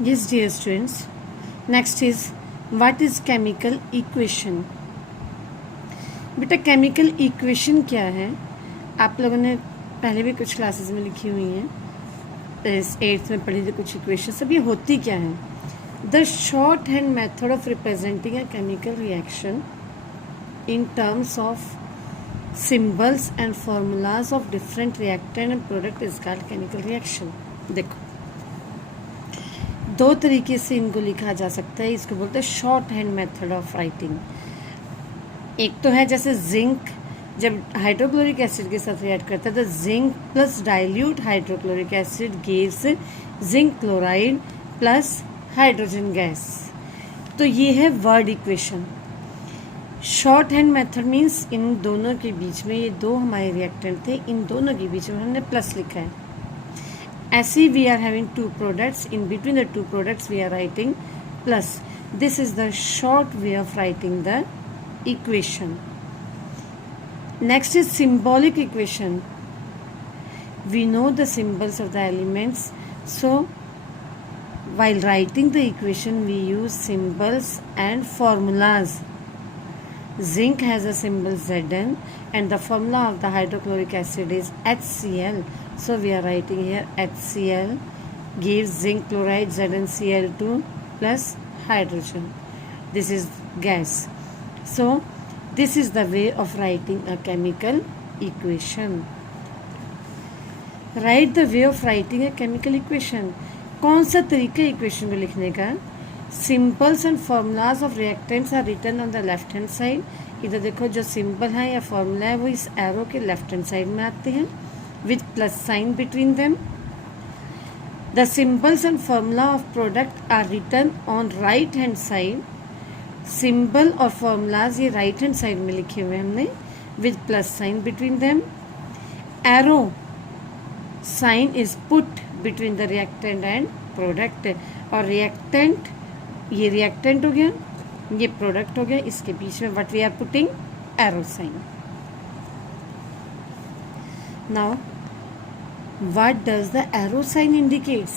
Yes, dear students. Next is what is chemical equation? बेटा chemical equation क्या है? आप लोगों ने पहले भी कुछ क्लासेस में लिखी हुई हैं, इस 8th में पढ़ी थी कुछ इक्वेशन. सब ये होती क्या है? The short hand method of representing a chemical reaction in terms of symbols and formulas of different reactant and product is called chemical reaction. देखो, दो तरीके से इनको लिखा जा सकता है. इसको बोलते हैं short hand method of writing. एक तो है जैसे जिंक जब हाइड्रोक्लोरिक एसिड के साथ रिएक्ट करता है तो zinc plus dilute hydrochloric acid gives zinc chloride plus hydrogen gas. तो ये है word equation. Short hand method means in दोनों के बीच में, ये दो हमारे रिएक्टेंट थे, इन दोनों के बीच में हमने प्लस लिखा है. ऐसे we are having two products. In between the two products we are writing plus. This is the short way of writing the equation. Next is symbolic equation. We know the symbols of the elements, so while writing the equation we use symbols and formulas. Zinc has a symbol Zn and the formula of the hydrochloric acid is HCl. So we are writing here HCl gives zinc chloride ZnCl2 plus hydrogen. This is gas. So this is the way of writing a chemical equation. Write the way of writing a chemical equation. कौन सा तरीका equation को लिखने का? Symbols and formulas of reactants are written on the left hand side. इधर देखो जो symbol है या फॉर्मूला है वो इस एरो के लेफ्ट हैंड साइड में आते हैं with plus sign between them. The symbols and formula of product are written on right hand side. Symbol और formulas ये right hand side में लिखे हुए हमने with plus sign between them. Arrow sign is put between the reactant and product. और reactant ये reactant हो गया, ये product हो गया, इसके बीच में what we are putting? Arrow sign. Now, what does the arrow sign indicates?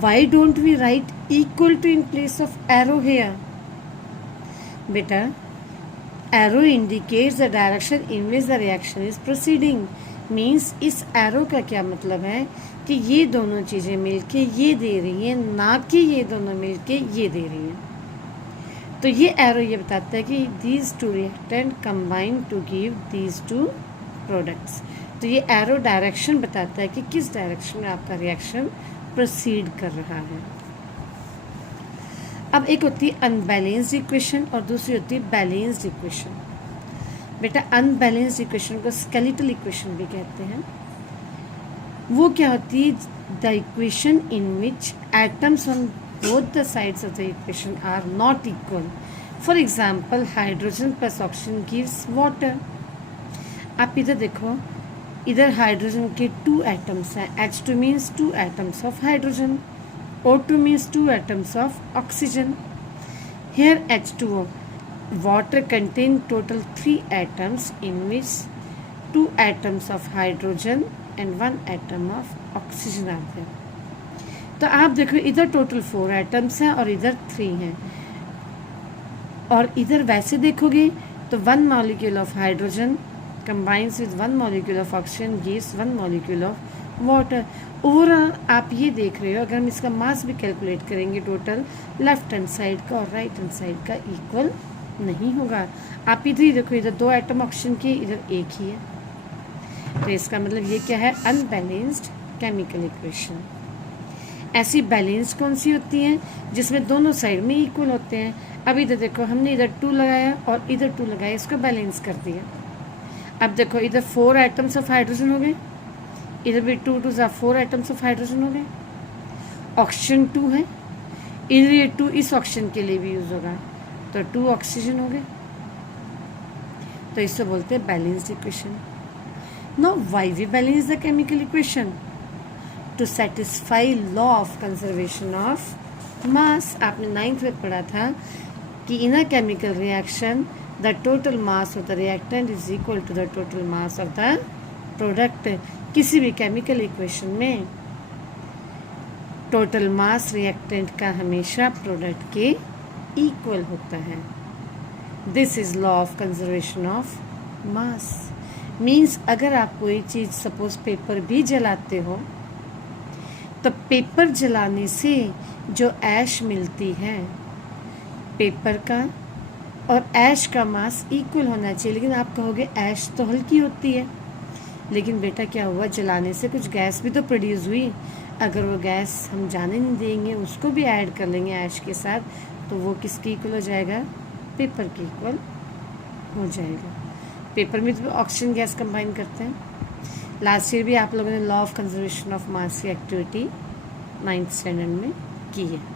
Why don't we write equal to in place of arrow here? Beta, arrow indicates the direction in which the reaction is proceeding. Means इस arrow का क्या मतलब है कि ये दोनों चीज़ें मिलके ये दे रही हैं, ना कि ये दोनों मिलके ये दे रही हैं. तो ये arrow ये बताता है कि these two reactant combine to give these two products. तो ये एरो डायरेक्शन बताता है कि किस डायरेक्शन में आपका रिएक्शन प्रोसीड कर रहा है. अब एक होती है अनबैलेंस्ड इक्वेशन और दूसरी होती है बैलेंस्ड इक्वेशन. बेटा अनबैलेंस्ड इक्वेशन को स्केलेटल इक्वेशन भी कहते हैं. वो क्या होती है? The equation in which atoms on both the sides of the equation are not equal. For example hydrogen plus oxygen gives water. आप इधर देखो, इधर हाइड्रोजन के 2 एटम्स हैं. H2 means 2 atoms of hydrogen, O2 means 2 atoms of oxygen. Here H2O. Water contain total 3 atoms in which 2 atoms of hydrogen and 1 atom of oxygen are there. तो आप देखो इधर टोटल 4 एटम्स हैं और इधर 3 हैं. और इधर वैसे देखोगे तो 1 molecule of hydrogen combines with 1 molecule of oxygen gives 1 molecule of water. Overall आप ये देख रहे हो, अगर हम इसका मास भी कैलकुलेट करेंगे टोटल लेफ्ट हैंड साइड का और राइट हैंड साइड का इक्वल नहीं होगा. आप इधर ही देखो, इधर 2 एटम ऑक्सीजन के, इधर एक ही है. तो इसका मतलब ये क्या है? Unbalanced chemical equation. ऐसी बैलेंस्ड कौन सी होती हैं? जिसमें दोनों साइड में इक्वल होते हैं. अब इधर देखो, हमने इधर 2 लगाया और इधर 2 लगाया, इसको बैलेंस कर दिया. अब देखो इधर 4 एटम्स ऑफ हाइड्रोजन हो गए, इधर भी 2 2 4 एटम्स ऑफ हाइड्रोजन हो गए. ऑक्सीजन 2 है, इधर ये 2 इस ऑक्सीजन के लिए भी यूज होगा, तो 2 ऑक्सीजन हो गए. तो इससे बोलते हैं balanced equation. No why we balance the chemical equation? To satisfy law of conservation of mass. आपने 9th में पढ़ा था कि in a chemical reaction the total mass of the reactant is equal to the total mass of the product. किसी भी chemical equation में total mass reactant का हमेशा प्रोडक्ट के इक्वल होता है। This is law of conservation of mass. Means अगर आप कोई चीज़ सपोज पेपर भी जलाते हो तो पेपर जलाने से जो ऐश मिलती है पेपर का और ऐश का मास इक्वल होना चाहिए। लेकिन आप कहोगे ऐश तो हल्की होती है, लेकिन बेटा क्या हुआ, जलाने से कुछ गैस भी तो प्रोड्यूस हुई। अगर वो गैस हम जाने नहीं देंगे, उसको भी ऐड कर लेंगे ऐश के साथ, तो वो किसके इक्वल हो जाएगा, पेपर के इक्वल हो जाएगा। पेपर में तो ऑक्सीजन गैस कंबाइन करते हैं। लास्ट ईयर भी आप लोगों ने लॉ ऑफ कंजर्वेशन ऑफ मास की एक्टिविटी 9th स्टैंडर्ड में की है।